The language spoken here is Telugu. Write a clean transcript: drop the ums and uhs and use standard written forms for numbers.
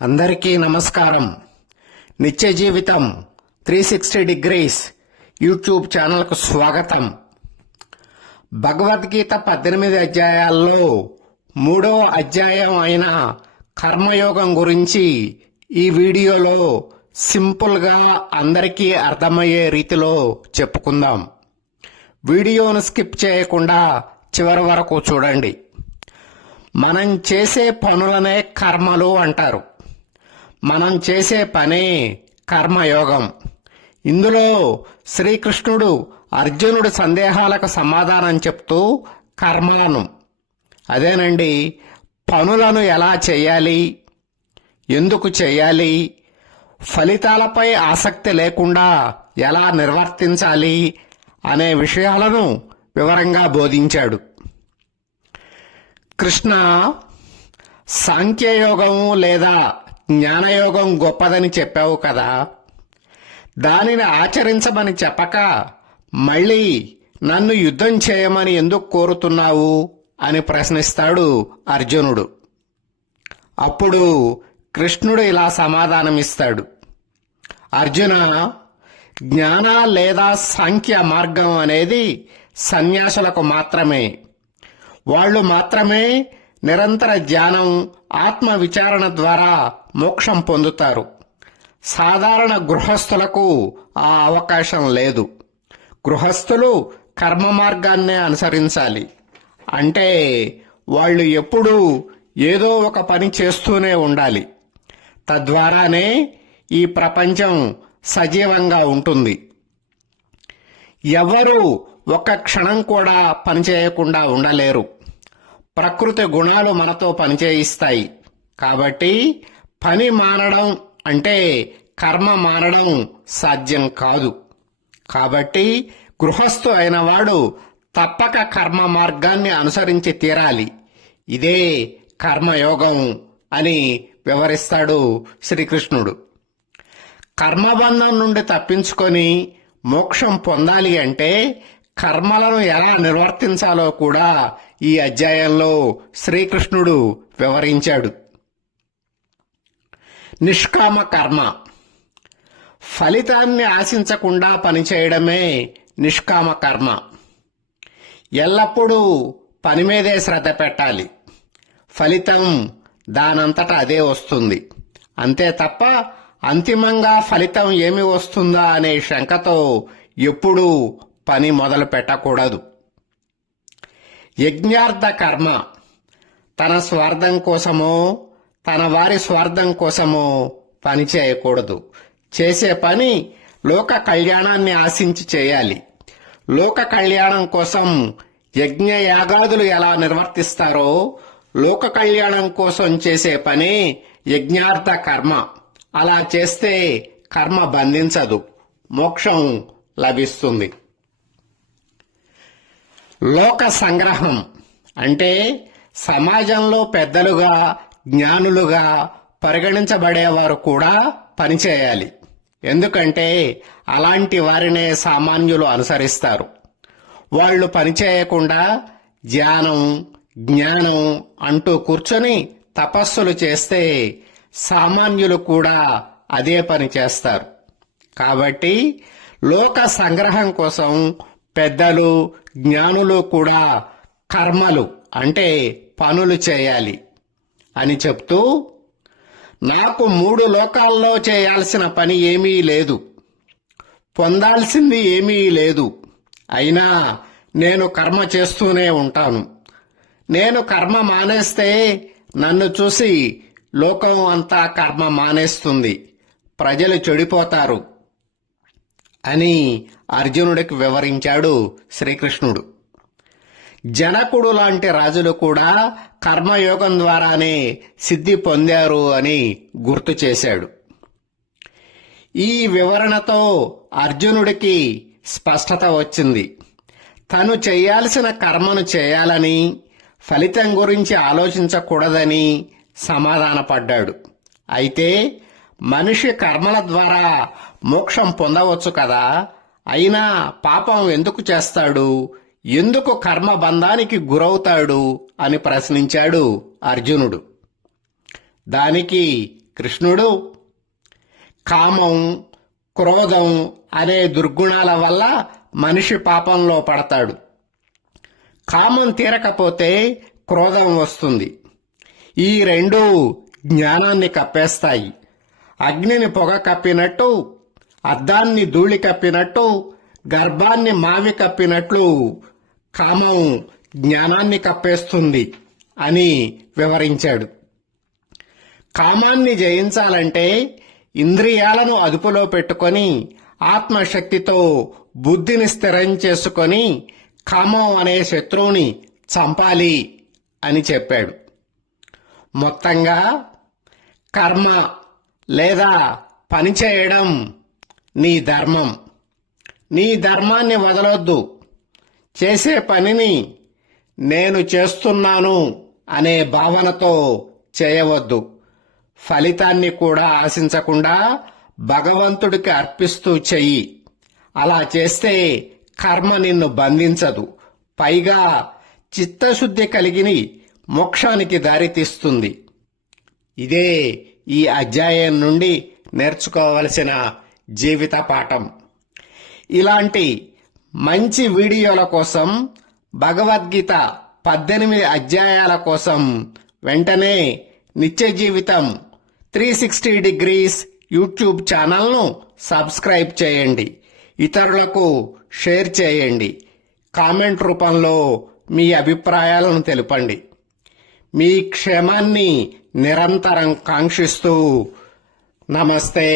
అందరికీ నమస్కారం. నిత్య జీవితం 360 డిగ్రీస్ యూట్యూబ్ ఛానల్కు స్వాగతం. భగవద్గీత 18 అధ్యాయాల్లో 3వ అధ్యాయం అయిన కర్మయోగం గురించి ఈ వీడియోలో సింపుల్గా అందరికీ అర్థమయ్యే రీతిలో చెప్పుకుందాం. వీడియోను స్కిప్ చేయకుండా చివరి వరకు చూడండి. మనం చేసే పనులనే కర్మలు అంటారు. మనం చేసే పనే కర్మయోగం. ఇందులో శ్రీకృష్ణుడు అర్జునుడి సందేహాలకు సమాధానం చెప్తూ కర్మలను, అదేనండి, పనులను ఎలా చేయాలి, ఎందుకు చేయాలి, ఫలితాలపై ఆసక్తి లేకుండా ఎలా నిర్వర్తించాలి అనే విషయాలను వివరంగా బోధించాడు. కృష్ణ, సాంఖ్యయోగం లేదా జ్ఞానయోగం గొప్పదని చెప్పావు కదా, దానిని ఆచరించమని చెప్పక మళ్ళీ నన్ను యుద్ధం చేయమని ఎందుకు కోరుతున్నావు అని ప్రశ్నిస్తాడు అర్జునుడు. అప్పుడు కృష్ణుడు ఇలా సమాధానమిస్తాడు: అర్జున, జ్ఞాన లేదా సాంఖ్య మార్గం అనేది సన్యాసులకు మాత్రమే. వాళ్ళు మాత్రమే నిరంతర ధ్యానం, ఆత్మ విచారణ ద్వారా మోక్షం పొందుతారు. సాధారణ గృహస్థులకు ఆ అవకాశం లేదు. గృహస్థులు కర్మ మార్గాన్నే అనుసరించాలి. అంటే వాళ్ళు ఎప్పుడూ ఏదో ఒక పని చేస్తూనే ఉండాలి. తద్వారానే ఈ ప్రపంచం సజీవంగా ఉంటుంది. ఎవ్వరూ ఒక్క క్షణం కూడా పనిచేయకుండా ఉండలేరు. ప్రకృతి గుణాలు మనతో పనిచేయిస్తాయి. కాబట్టి పని మానడం అంటే కర్మ మానడం సాధ్యం కాదు. కాబట్టి గృహస్థు అయినవాడు తప్పక కర్మ మార్గాన్ని అనుసరించి తీరాలి. ఇదే కర్మయోగం అని వివరిస్తాడు శ్రీకృష్ణుడు. కర్మబంధం నుండి తప్పించుకొని మోక్షం పొందాలి అంటే కర్మలను ఎలా నిర్వర్తించాలో కూడా ఈ అధ్యాయంలో శ్రీకృష్ణుడు వివరించాడు. నిష్కామ కర్మ. ఫలితాన్ని ఆశించకుండా పనిచేయడమే నిష్కామ కర్మ. ఎల్లప్పుడూ పని మీదే శ్రద్ధ పెట్టాలి. ఫలితం దానంతట అదే వస్తుంది. అంతే తప్ప అంతిమంగా ఫలితం ఏమి వస్తుందా అనే శంకతో ఎప్పుడూ పని మొదలు పెట్టకూడదు. యజ్ఞార్థ కర్మ. తన స్వార్థం కోసమో తన వారి స్వార్థం కోసమో పని చేయకూడదు. చేసే పని లోక కళ్యాణాన్ని ఆశించి చేయాలి. లోక కళ్యాణం కోసం యజ్ఞయాగాదులు ఎలా నిర్వర్తిస్తారో లోక కళ్యాణం కోసం చేసే పని యజ్ఞార్థ కర్మ. అలా చేస్తే కర్మ బంధించదు, మోక్షం లభిస్తుంది. లోక సంగ్రహం అంటే సమాజంలో పెద్దలుగా, జ్ఞానులుగా పరిగణించబడేవారు కూడా పనిచేయాలి. ఎందుకంటే అలాంటి వారినే సామాన్యులు అనుసరిస్తారు. వాళ్ళు పనిచేయకుండా ధ్యానం, జ్ఞానం అంటూ కూర్చొని తపస్సులు చేస్తే సామాన్యులు కూడా అదే పని చేస్తారు. కాబట్టి లోక సంగ్రహం కోసం పెద్దలు, జ్ఞానులు కూడా కర్మలు అంటే పనులు చేయాలి అని చెప్తూ, నాకు 3 లోకాల్లో చేయాల్సిన పని ఏమీ లేదు, పొందాల్సింది ఏమీ లేదు, అయినా నేను కర్మ చేస్తూనే ఉంటాను. నేను కర్మ మానేస్తే నన్ను చూసి లోకం అంతా కర్మ మానేస్తుంది, ప్రజలు చెడిపోతారు అని అర్జునుడికి వివరించాడు శ్రీకృష్ణుడు. జనకుడు లాంటి రాజులు కూడా కర్మయోగం ద్వారానే సిద్ధి పొందారు అని గుర్తు చేశాడు. ఈ వివరణతో అర్జునుడికి స్పష్టత వచ్చింది. తను చేయాల్సిన కర్మను చేయాలని, ఫలితం గురించి ఆలోచించకూడదని సమాధానపడ్డాడు. అయితే మనిషి కర్మల ద్వారా మోక్షం పొందవచ్చు కదా, అయినా పాపం ఎందుకు చేస్తాడు, ఎందుకు కర్మ బంధానికి గురవుతాడు అని ప్రశ్నించాడు అర్జునుడు. దానికి కృష్ణుడు కామం, క్రోధం అనే దుర్గుణాల వల్ల మనిషి పాపంలో పడతాడు. కామం తీరకపోతే క్రోధం వస్తుంది. ఈ రెండు జ్ఞానాన్ని కప్పేస్తాయి. అగ్నిని పొగ కప్పినట్టు, అద్దాన్ని ధూళి కప్పినట్టు, గర్భాన్ని మావి కప్పినట్లు కామం జ్ఞానాన్ని కప్పేస్తుంది అని వివరించాడు. కామాన్ని జయించాలంటే ఇంద్రియాలను అదుపులో పెట్టుకొని ఆత్మశక్తితో బుద్ధిని స్థిరం చేసుకొని కామం అనే శత్రువుని చంపాలి అని చెప్పాడు. మొత్తంగా కర్మ లేదా పని చేయడం నీ ధర్మం. నీ ధర్మాన్ని వదలొద్దు. చేసే పనిని నేను చేస్తున్నాను అనే భావనతో చేయవద్దు. ఫలితాన్ని కూడా ఆశించకుండా భగవంతుడికి అర్పిస్తూ చెయ్యి. అలా చేస్తే కర్మ నిన్ను బంధించదు. పైగా చిత్తశుద్ధి కలిగిని మోక్షానికి దారితీస్తుంది. ఇదే ఈ అధ్యాయం నుండి నేర్చుకోవలసిన జీవిత పాఠం. ఇలాంటి మంచి వీడియోల కోసం, భగవద్గీత 18 అధ్యాయాల కోసం వెంటనే నిత్య జీవితం 360 డిగ్రీస్ యూట్యూబ్ ఛానల్ను సబ్స్క్రైబ్ చేయండి. ఇతరులకు షేర్ చేయండి. కామెంట్ రూపంలో మీ అభిప్రాయాలను తెలపండి. మీ క్షేమాన్ని నిరంతరం కాంక్షిస్తూ నమస్తే.